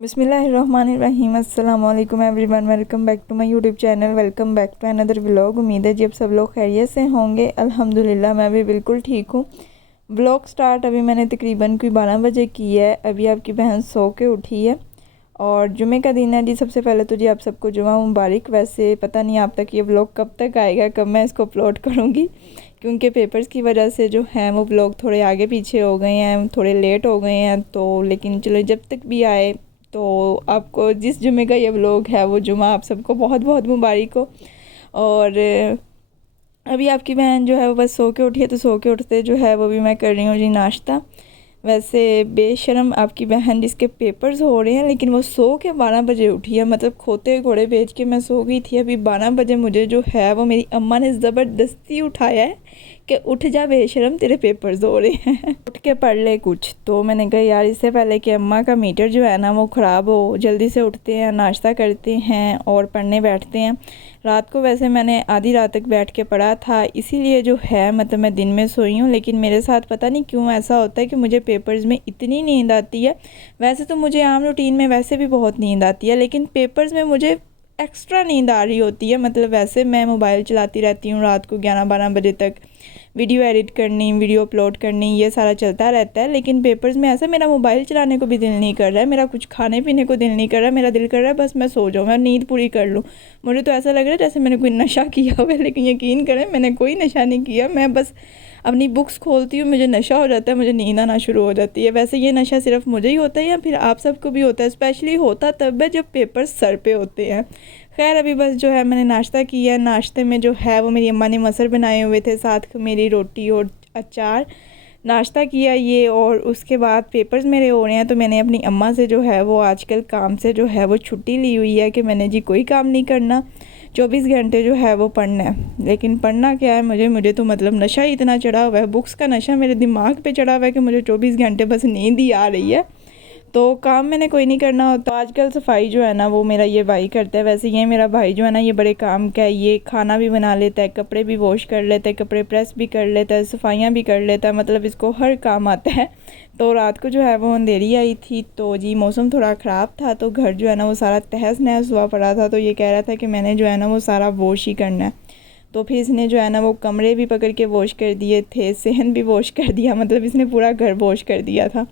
बिस्मिल्लाहिर्रहमानिर्रहीम। अस्सलाम वालेकुम everyone, welcome back to my YouTube channel, welcome back to another vlog. उम्मीद है जी अब सब लोग खैरियत से होंगे। अल्हम्दुलिल्लाह मैं भी बिल्कुल ठीक हूँ। व्लॉग स्टार्ट अभी मैंने तकरीबन कोई 12 बजे की है। अभी आपकी बहन सो के उठी है और जुमे का दिन है जी। सबसे पहले तो जी आप सबको जुमा मुबारक। वैसे पता नहीं आप तक ये व्लॉग कब तक आएगा, कब मैं इसको अपलोड करूँगी, क्योंकि पेपर्स की वजह से जो है वो व्लॉग थोड़े आगे पीछे हो गए हैं, थोड़े लेट हो गए हैं। तो लेकिन चलो जब तक भी आए तो आपको जिस जुमे का ये व्लॉग है वो जुमा आप सबको बहुत बहुत मुबारक हो। और अभी आपकी बहन जो है वो बस सो के उठी है, तो सो के उठते जो है वो भी मैं कर रही हूँ जी नाश्ता। वैसे बेशरम आपकी बहन जिसके पेपर्स हो रहे हैं, लेकिन वो सो के 12 बजे उठी है। मतलब खोते घोड़े बेच के मैं सो गई थी। अभी 12 बजे मुझे जो है वो मेरी अम्मा ने ज़बरदस्ती उठाया है कि उठ जा बेशरम, तेरे पेपर्स हो रहे हैं, उठ के पढ़ ले कुछ। तो मैंने कहा यार इससे पहले कि अम्मा का मीटर जो है ना वो ख़राब हो, जल्दी से उठते हैं, नाश्ता करते हैं और पढ़ने बैठते हैं। रात को वैसे मैंने आधी रात तक बैठ के पढ़ा था, इसीलिए जो है मतलब मैं दिन में सोई हूँ। लेकिन मेरे साथ पता नहीं क्यों ऐसा होता है कि मुझे पेपर्स में इतनी नींद आती है। वैसे तो मुझे आम रूटीन में वैसे भी बहुत नींद आती है, लेकिन पेपर्स में मुझे एक्स्ट्रा नींद आ रही होती है। मतलब वैसे मैं मोबाइल चलाती रहती हूँ रात को 11-12 बजे तक, वीडियो एडिट करनी, वीडियो अपलोड करनी, ये सारा चलता रहता है। लेकिन पेपर्स में ऐसा मेरा मोबाइल चलाने को भी दिल नहीं कर रहा है, मेरा कुछ खाने पीने को दिल नहीं कर रहा है। मेरा दिल कर रहा है बस मैं सो जाऊँ, मैं नींद पूरी कर लूँ। मुझे तो ऐसा लग रहा है जैसे मैंने कोई नशा किया हुआ है, लेकिन यकीन करें मैंने कोई नशा नहीं किया। मैं बस अपनी बुक्स खोलती हूँ, मुझे नशा हो जाता है, मुझे नींद आना शुरू हो जाती है। वैसे ये नशा सिर्फ मुझे ही होता है या फिर आप सबको भी होता है? स्पेशली होता तब है जब पेपर सर पे होते हैं। खैर अभी बस जो है मैंने नाश्ता किया है। नाश्ते में जो है वो मेरी अम्मा ने मसर बनाए हुए थे, साथ मेरी रोटी और अचार। नाश्ता किया ये, और उसके बाद पेपर्स मेरे हो रहे हैं। तो मैंने अपनी अम्मा से जो है वो आजकल काम से जो है वो छुट्टी ली हुई है कि मैंने जी कोई काम नहीं करना, 24 घंटे जो है वो पढ़ना है। लेकिन पढ़ना क्या है, मुझे तो मतलब नशा ही इतना चढ़ा हुआ है, बुक्स का नशा मेरे दिमाग पे चढ़ा हुआ है कि मुझे 24 घंटे बस नींद ही आ रही है। तो काम मैंने कोई नहीं करना होता। आजकल सफाई जो है ना वो मेरा ये भाई करता है। वैसे ये मेरा भाई जो है ना ये बड़े काम का है, ये खाना भी बना लेता है, कपड़े भी वॉश कर लेता है, कपड़े प्रेस भी कर लेता है, सफाइयाँ भी कर लेता है, मतलब इसको हर काम आता है। तो रात को जो है वो अंधेरी आई थी, तो जी मौसम थोड़ा ख़राब था, तो घर जो है ना वो सारा तहस नहस हुआ पड़ा था। तो ये कह रहा था कि मैंने जो है ना वो सारा वॉश ही करना है। तो फिर इसने जो है ना वो कमरे भी पकड़ के वॉश कर दिए थे, सहन भी वॉश कर दिया, मतलब इसने पूरा घर वॉश कर दिया था।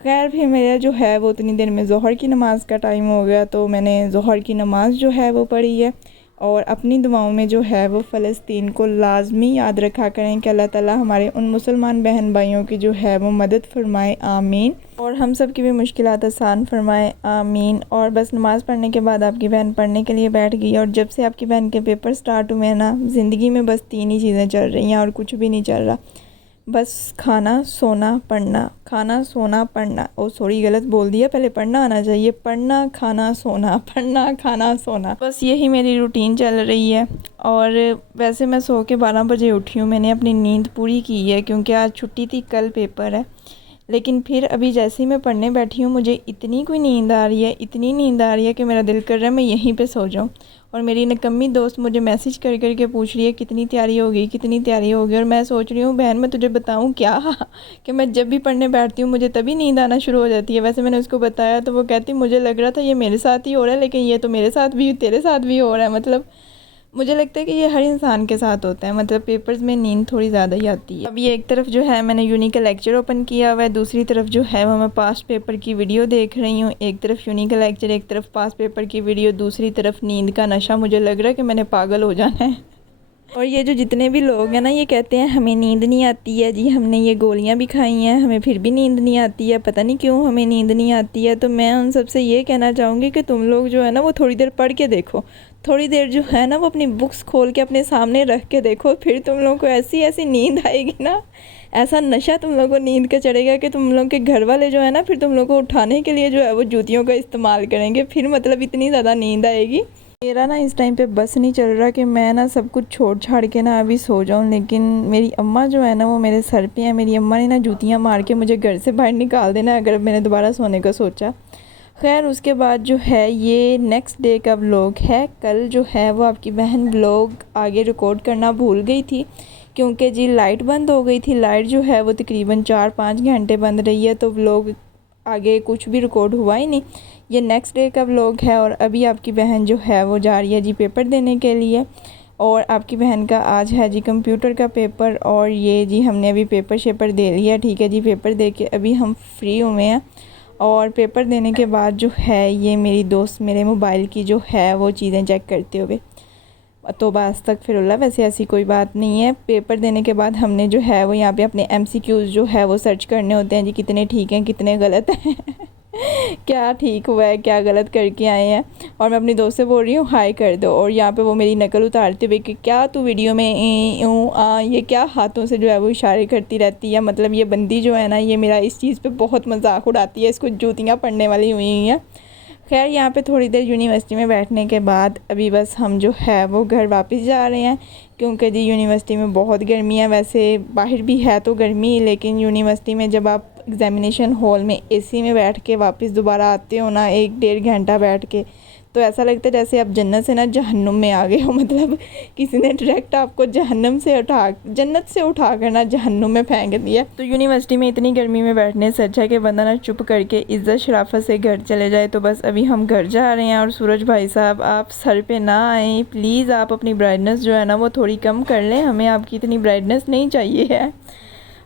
खैर फिर मेरा जो है वो उतनी देर में ज़ोहर की नमाज़ का टाइम हो गया, तो मैंने ज़ोहर की नमाज़ जो है वो पढ़ी है। और अपनी दुआओं में जो है वो फ़लस्तीन को लाजमी याद रखा करें कि अल्लाह ताला हमारे उन मुसलमान बहन भाइयों की जो है वो मदद फरमाए, आमीन। और हम सब की भी मुश्किलात आसान फरमाए, आमीन। और बस नमाज़ पढ़ने के बाद आपकी बहन पढ़ने के लिए बैठ गई। और जब से आपकी बहन के पेपर स्टार्ट हुए हैं ना, ज़िंदगी में बस 3 ही चीज़ें चल रही हैं और कुछ भी नहीं चल रहा। बस खाना सोना पढ़ना, खाना सोना पढ़ना। ओ सॉरी गलत बोल दिया, पहले पढ़ना आना चाहिए, पढ़ना खाना सोना, पढ़ना खाना सोना, बस यही मेरी रूटीन चल रही है। और वैसे मैं सो के 12 बजे उठी हूँ, मैंने अपनी नींद पूरी की है क्योंकि आज छुट्टी थी, कल पेपर है। लेकिन फिर अभी जैसे ही मैं पढ़ने बैठी हूँ मुझे इतनी कोई नींद आ रही है, इतनी नींद आ रही है कि मेरा दिल कर रहा है मैं यहीं पे सो जाऊँ। और मेरी निकम्मी दोस्त मुझे मैसेज कर कर के पूछ रही है कितनी तैयारी होगी, कितनी तैयारी होगी। और मैं सोच रही हूँ बहन मैं तुझे बताऊँ क्या कि मैं जब भी पढ़ने बैठती हूँ मुझे तभी नींद आना शुरू हो जाती है। वैसे मैंने उसको बताया तो वो कहती मुझे लग रहा था ये मेरे साथ ही हो रहा है, लेकिन ये तो मेरे साथ भी तेरे साथ भी हो रहा है। मतलब मुझे लगता है कि ये हर इंसान के साथ होता है। मतलब पेपर्स में नींद थोड़ी ज़्यादा ही आती है। अब ये एक तरफ जो है मैंने यूनी का लेक्चर ओपन किया हुआ है, दूसरी तरफ जो है वो मैं पास्ट पेपर की वीडियो देख रही हूँ। एक तरफ यूनी का लेक्चर, एक तरफ पास्ट पेपर की वीडियो, दूसरी तरफ नींद का नशा। मुझे लग रहा है कि मैंने पागल हो जाना है। और ये जो जितने भी लोग हैं ना ये कहते हैं हमें नींद नहीं आती है जी, हमने ये गोलियां भी खाई हैं हमें फिर भी नींद नहीं आती है, पता नहीं क्यों हमें नींद नहीं आती है। तो मैं उन सबसे ये कहना चाहूँगी कि तुम लोग जो है ना वो थोड़ी देर पढ़ के देखो, थोड़ी देर जो है ना वो अपनी बुक्स खोल के अपने सामने रख के देखो, फिर तुम लोगों को ऐसी ऐसी नींद आएगी ना, ऐसा नशा तुम लोगों को नींद का चढ़ेगा कि तुम लोग के घर वाले जो है ना फिर तुम लोग को उठाने के लिए जो है वो जूतियों का इस्तेमाल करेंगे। फिर मतलब इतनी ज़्यादा नींद आएगी। मेरा ना इस टाइम पे बस नहीं चल रहा कि मैं ना सब कुछ छोड़ छाड़ के ना अभी सो जाऊं। लेकिन मेरी अम्मा जो है ना वो मेरे सर पे है। मेरी अम्मा ने ना जूतियां मार के मुझे घर से बाहर निकाल देना अगर मैंने दोबारा सोने का सोचा। खैर उसके बाद जो है ये नेक्स्ट डे का व्लॉग है। कल जो है वो आपकी बहन व्लॉग आगे रिकॉर्ड करना भूल गई थी क्योंकि जी लाइट बंद हो गई थी। लाइट जो है वो तकरीबन 4-5 घंटे बंद रही है, तो व्लॉग आगे कुछ भी रिकॉर्ड हुआ ही नहीं। ये नेक्स्ट डे का व्लॉग है और अभी आपकी बहन जो है वो जा रही है जी पेपर देने के लिए। और आपकी बहन का आज है जी कंप्यूटर का पेपर और ये जी हमने अभी पेपर शेपर दे लिया। ठीक है जी, पेपर दे के अभी हम फ्री हुए हैं और पेपर देने के बाद जो है ये मेरी दोस्त मेरे मोबाइल की जो है वो चीज़ें चेक करते हुए तो बस तक फिर वैसे ऐसी कोई बात नहीं है। पेपर देने के बाद हमने जो है वो यहाँ पे अपने MCQs जो है वो सर्च करने होते हैं जी, कितने ठीक हैं कितने गलत हैं क्या ठीक हुआ है क्या गलत करके आए हैं। और मैं अपनी दोस्त से बोल रही हूँ हाय कर दो और यहाँ पे वो मेरी नकल उतारते हुए कि क्या तू वीडियो में ये क्या हाथों से जो है वो इशारे करती रहती है। मतलब ये बंदी जो है ना ये मेरा इस चीज़ पे बहुत मजाक उड़ाती है, इसको जूतियाँ पड़ने वाली हुई हैं। खैर यहाँ पे थोड़ी देर यूनिवर्सिटी में बैठने के बाद अभी बस हम जो है वो घर वापस जा रहे हैं क्योंकि जी यूनिवर्सिटी में बहुत गर्मी है। वैसे बाहर भी है तो गर्मी, लेकिन यूनिवर्सिटी में जब आप एग्ज़ामिनेशन हॉल में AC में बैठ के वापस दोबारा आते हो ना 1-1.5 घंटा बैठ के, तो ऐसा लगता है जैसे आप जन्नत से ना जहन्नुम में आ गए हो। मतलब किसी ने डायरेक्ट आपको जन्नत से उठा कर ना जहन्नुम में फेंक दिया। तो यूनिवर्सिटी में इतनी गर्मी में बैठने से अच्छा है कि बंदा ना चुप करके इज़्ज़त शराफत से घर चले जाए। तो बस अभी हम घर जा रहे हैं और सूरज भाई साहब आप सर पे ना आएँ प्लीज़, आप अपनी ब्राइटनेस जो है ना वो थोड़ी कम कर लें, हमें आपकी इतनी ब्राइटनेस नहीं चाहिए है।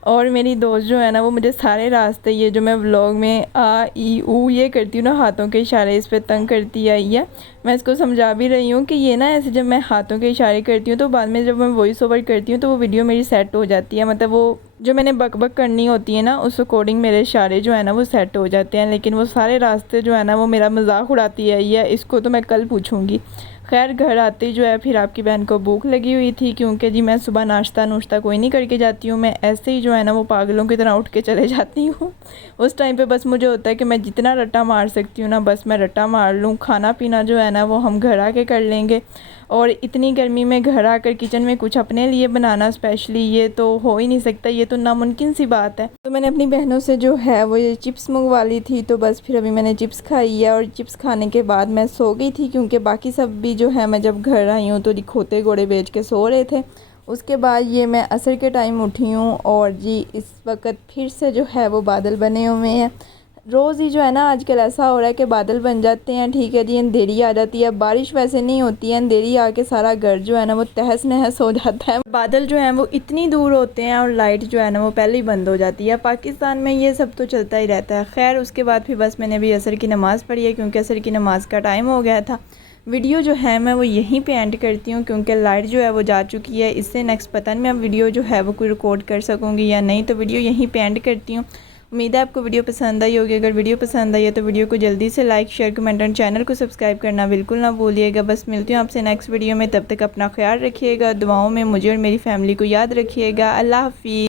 और मेरी दोस्त जो है ना वो मुझे सारे रास्ते ये जो मैं व्लॉग में आ ई ऊ ये करती हूँ ना हाथों के इशारे, इस पर तंग करती आई है। मैं इसको समझा भी रही हूँ कि ये ना ऐसे जब मैं हाथों के इशारे करती हूँ तो बाद में जब मैं वॉइस ओवर करती हूँ तो वो वीडियो मेरी सेट हो जाती है। मतलब वो जो मैंने बक करनी होती है ना उस अकॉर्डिंग मेरे इशारे जो है ना वो सेट हो जाते हैं। लेकिन वो सारे रास्ते जो है ना वो मेरा मजाक उड़ाती आई है, इसको तो मैं कल पूछूँगी। खैर घर आते जो है फिर आपकी बहन को भूख लगी हुई थी क्योंकि जी मैं सुबह नाश्ता कोई नहीं करके जाती हूँ, मैं ऐसे ही जो है ना वो पागलों की तरह उठ के चले जाती हूँ। उस टाइम पे बस मुझे होता है कि मैं जितना रट्टा मार सकती हूँ ना बस मैं रट्टा मार लूँ, खाना पीना जो है ना वो हम घर आके कर लेंगे। और इतनी गर्मी में घर आकर किचन में कुछ अपने लिए बनाना स्पेशली ये तो हो ही नहीं सकता, ये तो नामुमकिन सी बात है। तो मैंने अपनी बहनों से जो है वो ये चिप्स मंगवा ली थी, तो बस फिर अभी मैंने चिप्स खाई है और चिप्स खाने के बाद मैं सो गई थी क्योंकि बाकी सब भी जो है मैं जब घर आई हूँ तो खोते घोड़े बेच के सो रहे थे। उसके बाद ये मैं असर के टाइम उठी हूँ और जी इस वक्त फिर से जो है वो बादल बने हुए हैं। रोज़ ही जो है ना आजकल ऐसा हो रहा है कि बादल बन जाते हैं, ठीक है जी, अंधेरी आ जाती है। बारिश वैसे नहीं होती है, अंधेरी आके सारा घर जो है ना वो तहस नहस हो जाता है। बादल जो हैं वो इतनी दूर होते हैं और लाइट जो है ना वो पहले ही बंद हो जाती है। पाकिस्तान में ये सब तो चलता ही रहता है। खैर उसके बाद फिर बस मैंने अभी असर की नमाज़ पढ़ी है क्योंकि असर की नमाज़ का टाइम हो गया था। वीडियो जो है मैं वो यहीं पे एंड करती हूँ क्योंकि लाइट जो है वो जा चुकी है। इससे नेक्स्ट पता नहीं मैं वीडियो जो है वो कोई रिकॉर्ड कर सकूँगी या नहीं, तो वीडियो यहीं पे एंड करती हूँ। उम्मीद है आपको वीडियो पसंद आई होगी। अगर वीडियो पसंद आई है तो वीडियो को जल्दी से लाइक शेयर कमेंट और चैनल को सब्सक्राइब करना बिल्कुल ना भूलिएगा। बस मिलती हूँ आपसे नेक्स्ट वीडियो में, तब तक अपना ख्याल रखिएगा, दुआओं में मुझे और मेरी फैमिली को याद रखिएगा। अल्लाह हाफिज़।